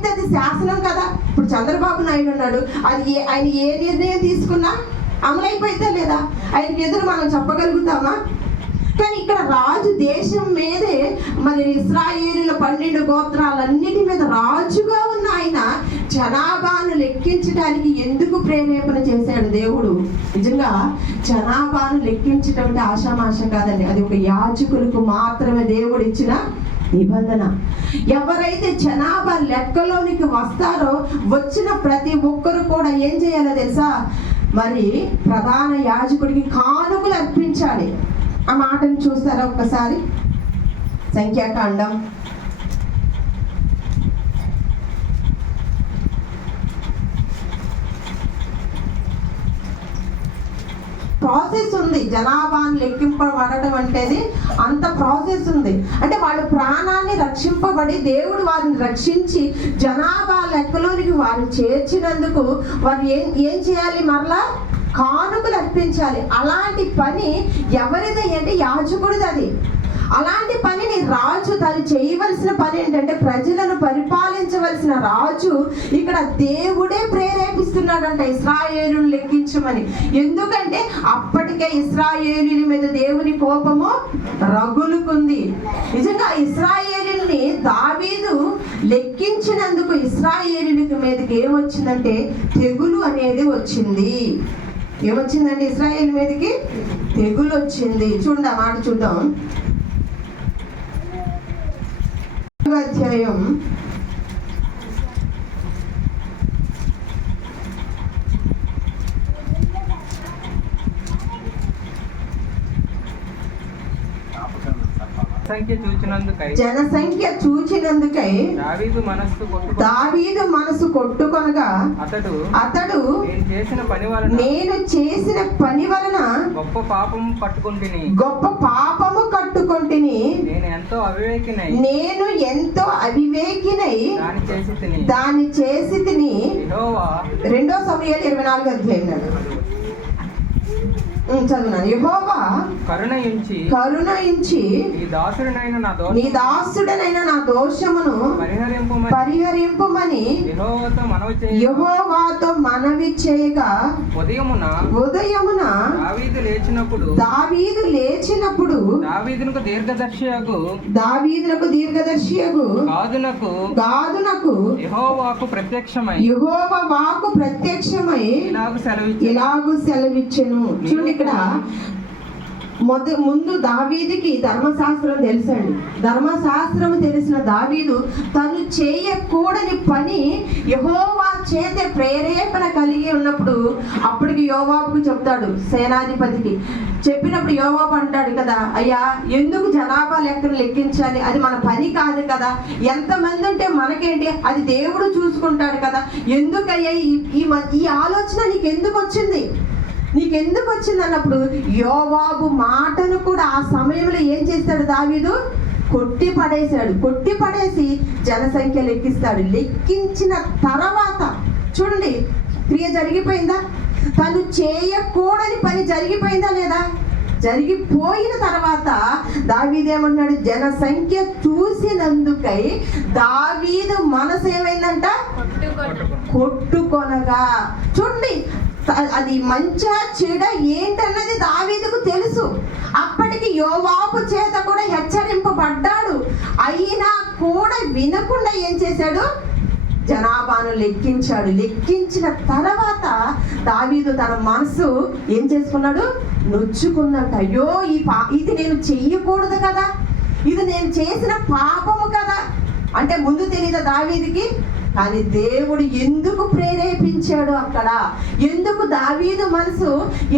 చెప్తే అది శాసనం కదా. ఇప్పుడు చంద్రబాబు నాయుడు ఉన్నాడు, అది ఆయన ఏ నిర్ణయం తీసుకున్నా అమలైపోయితే లేదా? ఆయనకి ఎదురు మనం చెప్పగలుగుతామా? కానీ ఇక్కడ రాజు దేశం మీదే, మరి ఇశ్రాయేలుల 12 గోత్రాలన్నిటి మీద రాజుగా ఉన్న ఆయన జనాభాను లెక్కించడానికి ఎందుకు ప్రేరేపణ చేశాడు దేవుడు? నిజంగా జనాభాను లెక్కించటం అంటే ఆషామాష కాదండి. అది ఒక యాజకులకు మాత్రమే దేవుడు ఇచ్చిన నిబంధన. ఎవరైతే జనాభా లెక్కలోనికి వస్తారో వచ్చిన ప్రతి ఒక్కరు కూడా ఏం చేయాలో తెలుసా? మరి ప్రధాన యాజకుడికి కానుకలు అర్పించాలి. ఆ మాటను చూస్తారా ఒక్కసారి? సంఖ్యాకాండం ప్రాసెస్ ఉంది. జనాభాను లెక్కింపబడటం అంటేది అంత ప్రాసెస్ ఉంది. అంటే వాళ్ళు ప్రాణాన్ని రక్షింపబడి దేవుడు వారిని రక్షించి జనాభా లెక్కలోనికి వారు చేర్చినందుకు వారు ఏం చేయాలి? మరలా కానుకలు అర్పించాలి. అలాంటి పని ఎవరిది అంటే యాజకుడిది. అది అలాంటి పనిని రాజు తను చేయవలసిన పని ఏంటంటే ప్రజలను పరిపాలించవలసిన రాజు ఇక్కడ దేవుడే ప్రేరేపిస్తున్నాడంట ఇశ్రాయేలును లెక్కించమని. ఎందుకంటే అప్పటికే ఇశ్రాయేలీయుల మీద దేవుని కోపము రగులుకుంది. నిజంగా ఇశ్రాయేలీయుల్ని దావీదు లెక్కించినందుకు ఇశ్రాయేలీయుల మీదకి ఏమొచ్చిందంటే తెగులు అనేది వచ్చింది. ఏమొచ్చిందండి? ఇశ్రాయేలు మీదకి తెగులు వచ్చింది. చూడండి, ఆ మాట చూద్దాం. అధ్యాయం జనసంఖ్య చూచినందుకై దావీదు మనసు కొట్టుకొనగా అతడు నేను చేసిన పని వలన గొప్ప పాపము కట్టుకొంటిని, నేను ఎంతో అవివేకినై దాని చేసి తిని. 2 సమూయేలు 24 అధ్యాయం చదువున్నాను. యెహోవా కరుణయించి నీ దాసుడనైన నా దోషమును పరిహరింపుమని యెహోవాతో మనవి చేయగా ఉదయమున దావీదు లేచినప్పుడు దావీదునకు దీర్ఘదర్శియగు గాదునకు యెహోవా వాక్కు ప్రత్యక్షమై ఇలాగు సెలవిచ్చెను. చూడండి, ఇక్కడ ముందు దావీదుకి ధర్మశాస్త్రం తెలుసండి. ధర్మశాస్త్రం తెలిసిన దావీదు తను చేయకూడని పని యెహోవా చేత ప్రేరేపణ కలిగి ఉన్నప్పుడు అప్పటికి యోవాబుకు చెప్తాడు, సేనాధిపతికి చెప్పినప్పుడు యోవాబు అంటాడు కదా, అయ్యా ఎందుకు జనాభా లెక్కను లెక్కించాలి? అది మన పని కాదు కదా, ఎంతమంది ఉంటే మనకేంటి, అది దేవుడు చూసుకుంటాడు కదా, ఎందుకయ్యా ఈ ఆలోచన నీకెందుకు వచ్చింది అన్నప్పుడు యోవాబు మాటను కూడా ఆ సమయంలో ఏం చేస్తాడు? దావీదు కొట్టి పడేసి జనసంఖ్య లెక్కిస్తాడు. లెక్కించిన తర్వాత చూడండి, క్రియ జరిగిపోయిందా? తను చేయకూడని పని జరిగిపోయిందా లేదా? జరిగిపోయిన తర్వాత దావీదేమన్నాడు? జనసంఖ్య చూసినందుకై దావీదు మనసు ఏమైందంట? కొట్టుకొనగా. చూడండి, అది మంచా చెడ ఏంటన్నది దావీదుకు తెలుసు. అప్పటికి యోవాబు చేత కూడా హెచ్చరింపబడ్డాడు. అయినా కూడా వినకుండా ఏం చేశాడు? జనాభాను లెక్కించాడు. లెక్కించిన తర్వాత దావీదు తన మనసు ఏం చేసుకున్నాడు? నొచ్చుకున్నట్టు, అయ్యో ఇది నేను చెయ్యకూడదు కదా, ఇది నేను చేసిన పాపము కదా. అంటే ముందు తెలియదా దావీదుకి? కానీ దేవుడు ఎందుకు ప్రేరేపించాడు అక్కడ? ఎందుకు దావీదు మనసు,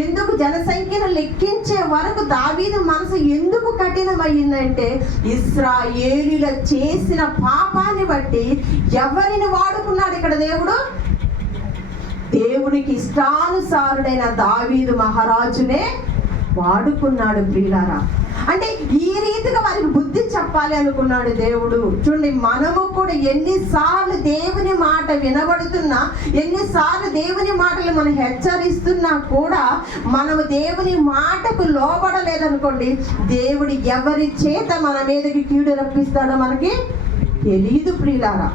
ఎందుకు జనసంఖ్యను లెక్కించే వరకు దావీదు మనసు ఎందుకు కఠినమైందంటే ఇశ్రాయేలీయుల చేసిన పాపాన్ని బట్టి ఎవరిని వాడుకున్నాడు ఇక్కడ దేవుడు? దేవునికి ఇష్టానుసారుడైన దావీదు మహారాజునే వాడుకున్నాడు. ప్రియులారా, అంటే ఈ రీతిగా వారికి బుద్ధి చెప్పాలి అనుకున్నాడు దేవుడు. చూడండి, మనము కూడా ఎన్నిసార్లు దేవుని మాట వినబడుతున్నా, ఎన్నిసార్లు దేవుని మాటలు మనం హెచ్చరిస్తున్నా కూడా మనము దేవుని మాటకు లోబడలేదనుకోండి, దేవుడు ఎవరి చేత మన మీదకి కీడు రప్పిస్తాడో మనకి తెలియదు. ప్రియులారా,